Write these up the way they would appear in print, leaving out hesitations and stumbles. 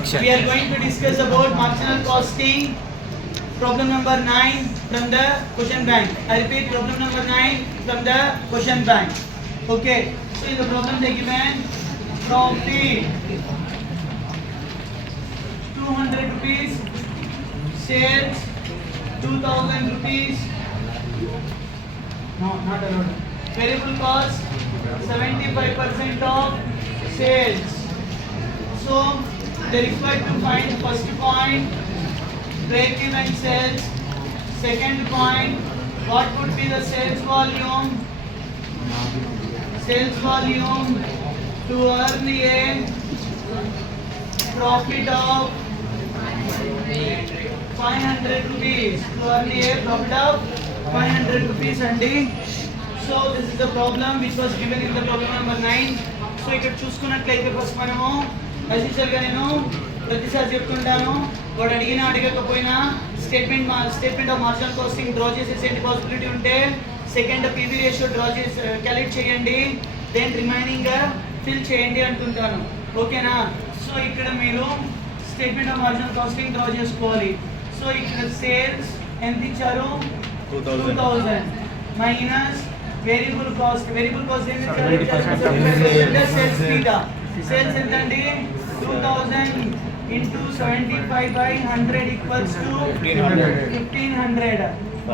We are going to discuss about marginal costing, problem number 9 from the question bank. I repeat, problem number 9 from the question bank. Okay, so in the problem they given profit 200 rupees, sales 2000 rupees, no, not allowed. Variable cost 75% of sales. So they required to find first point break-even sales, second point what would be the sales volume to earn a profit of 500 rupees, to earn a profit of 500 rupees అండి. So this is the problem which was given in the problem number 9. So ఇక్కడ చూసుకున్నట్లయితే ఫస్ట్ మనము యాజ్ గా నేను ప్రతిసారి చెప్తుంటాను, వాడు అడిగినా అడగకపోయినా statement of marginal costing draw చేసేసేంటి పాసిబిలిటీ ఉంటే సెకండ్ పీవీ రేషియో డ్రా చేసి క్యాలిక్యులేట్ చేయండి, దెన్ రిమైనింగ్ ఫిల్ చేయండి అంటుంటాను. ఓకేనా? సో ఇక్కడ మీరు statement of marginal costing draw చేసుకోవాలి. సో ఇక్కడ సేల్స్ ఎంత ఇచ్చారు? 2000 మైనస్ వేరియబుల్ కాస్ట్ సేల్స్ మీద సేల్స్ ఎంత అండి? 2000 into 75 by 100 equals to 1500.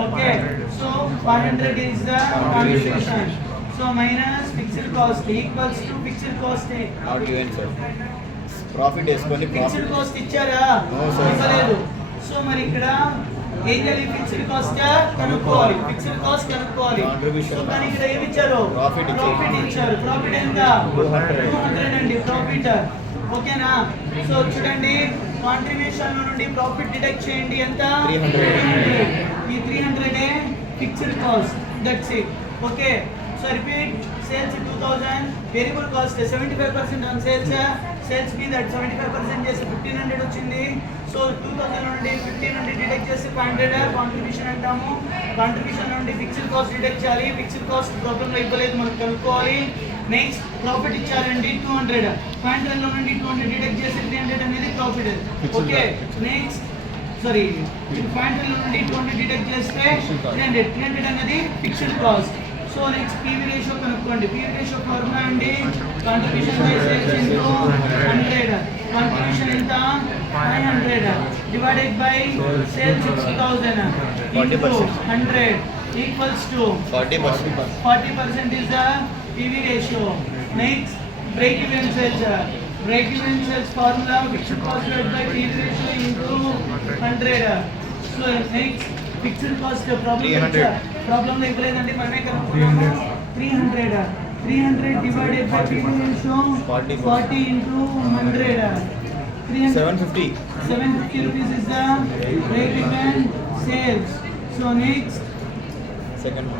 Okay, so 500 is the contribution. So minus fixed cost equals to fixed cost. Not given, sir. Profit వేసుకొని fixed cost ఇచ్చారా? ఇవ్వలేదు. సో మరి ఇక్కడ ఏం చేయాలి? ఫిక్స్డ్ కాస్ట్ కనుక్కోవాలి. ఫిక్స్డ్ కాస్ట్ కనుక్కోవాలి. సో కానీ ఇక్కడ ఏమి ఇచ్చారు? ప్రాఫిట్ ఇచ్చారు. ప్రాఫిట్ ఎంత? 200 అండి ప్రాఫిట్. ఓకేనా? సో చూడండి, కాంట్రిబ్యూషన్ నుండి ప్రాఫిట్ డిడక్ట్ చేయండి. ఎంత? 300. ఈ 300 fixed cost, that's it. Okay, so repeat. Sales 2000, variable cost 75% on sales మీద 75% చేసి 1500 వచ్చింది. సో 2000 నుండి 1500 డిడక్ట్ చేసి 500 కాంట్రిబ్యూషన్ అంటాము. కాంట్రిబ్యూషన్ నుండి ఫిక్స్డ్ కాస్ట్ డిడక్ట్ చేయాలి. ఫిక్స్డ్ కాస్ట్ ప్రాబ్లంలో ఇవ్వలేదు, మనం కనుక్కోవాలి. నెక్స్ట్ ప్రాఫిట్ ఇచ్చారండి 200, 500 లో నుండి 200 డిడక్ట్ చేసి 300 అనేది ప్రాఫిట్. ఓకే, నెక్స్ట్ సారీ 500 లో నుండి 200 డిడక్ట్ చేస్తే 300 అనేది fixed cost. So next PV ratio కనుక్కోండి. పీవీ రేషియో ఫార్ములా అండి కాంట్రిబ్యూషన్ బై సేల్స్ ఇంటూ 100. కాంట్రిబ్యూషన్ ఎంత? 500 డివైడెడ్ బై సేల్స్ 6000 ఇంటూ 100 equals to 40% is the PV ratio. Next, break-even sales. Break-even sales formula fixed cost divided by PV ratio into 100. So next, fixed cost problem లో ఇవ్వలేదండి, మనమే కనుక్కున్నాము. 300 divided by PV ratio 40 into 100. 750 rupees is the break-even sales. So next, second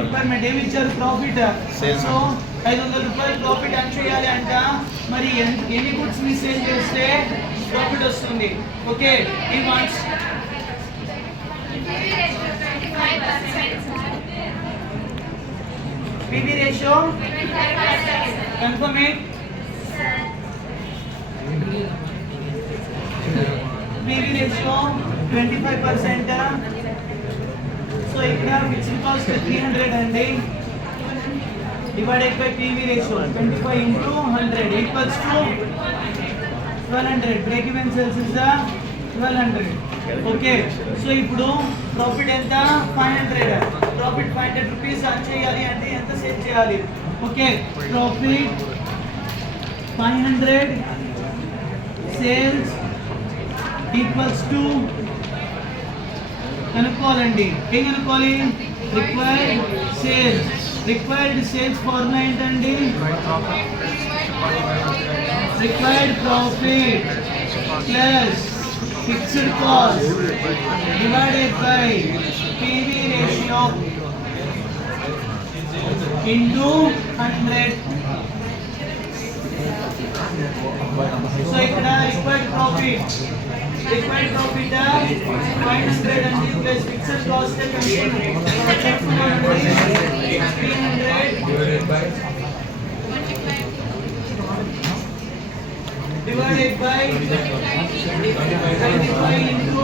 requirement ఏమి ఇచ్చారు? Profit. So 500 రూపాయలు ప్రాఫిట్ అని చేయాలి అంట. మరి ఎన్ని గుడ్స్ ని సేల్ చేస్తే ప్రాఫిట్ వస్తుంది? ఓకే, ఈ wants PV ratio confirm it. PV ratio 25%. సో ఇక్కడ ఫిక్స్డ్ కాస్ట్ 300 అండి డివైడెడ్ బై PV రేషియో 25 into 100 equals to 1200. Break even sales is 1200. Okay, so ఇప్పుడు ప్రాఫిట్ ఎంత? 500. ప్రాఫిట్ 500 రూపీస్ అర్న్ చేయాలి అంటే ఎంత సేల్ చేయాలి? Okay, profit 500 sales equals to కనుక్కోవాలండి. ఏం కనుక్కోవాలి? రిక్వైర్డ్ సేల్స్ ఫార్ములా ఏంటండి? Required profit plus fixed cost divided by PV ratio into 100. So ఇక్కడ required profit 500 and plus fixed cost 300 divided by 25 into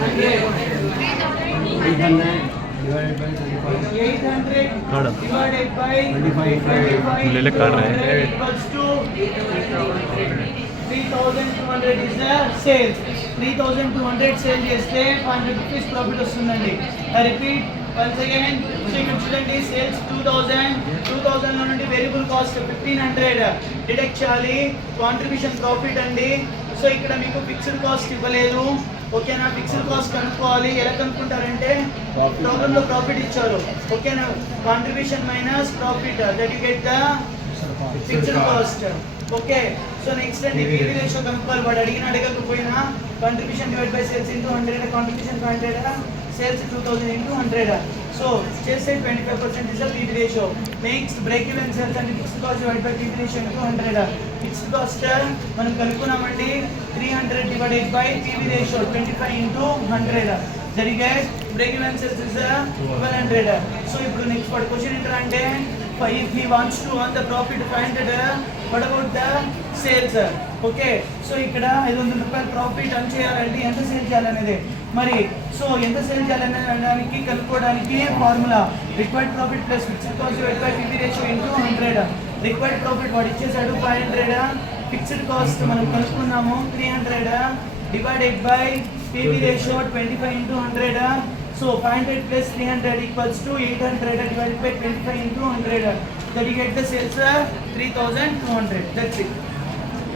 100. 800 divided by 25 ले ले कर रहे हैं। equals to 3200 is the sales. 3200 sale చేస్తే 500 rupees profit వస్తుందండి. I repeat once again. So ఇక్కడ చూడండి సేల్స్ 2000 లో నుండి వేరియబుల్ కాస్ట్ 1500 డిడక్ట్ చేయాలి. కాంట్రిబ్యూషన్ ప్రాఫిట్ అండి. సో ఇక్కడ మీకు ఫిక్స్డ్ కాస్ట్ ఇవ్వలేదు. ఓకేనా? ఫిక్స్డ్ కాస్ట్ కనుక్కోవాలి. ఎలా కనుక్కుంటారంటే ప్రాబ్లమ్ లో ప్రాఫిట్ ఇచ్చారు. ఓకేనా? Contribution minus profit that you get the fixed cost. Okay, so next అండి పీవీ రేషియో కనుక్కోవాలి. వాడు అడగకపోయినా contribution divide by sales into 100, contribution 500, sales 2000 into 100. So చేస్తే 25% is the PV ratio. Next break even sales అంటే fixed cost divide by PV ratio into 100. Fixed cost మనం కనుక్కున్నామండి 300 divided by PV ratio 25 into 100. జరిగే break even sales is 1200. సో ఇప్పుడు నెక్స్ట్ వాడు క్వశ్చన్ ఏంటంటే if he wants to earn the profit 500, what about the sales? Okay, so ఇక్కడ 500 రూపాయల ప్రాఫిట్ అని చేయాలంటే ఎంత సేల్ చేయాలనేది మరి. సో ఎంత సేల్ చేయాలనేదానికి కనుక్కోవడానికి formula required profit plus fixed cost divide by PV ratio into 100. Required profit వాడు ఇచ్చేసాడు 500, ఫిక్స్డ్ కాస్ట్ మనం కనుక్కున్నాము 300 divided by PV ratio 25 into 100. So 500 plus 300 equals to 800 divided by 25 into 100. That you get the sales 3200. That's it.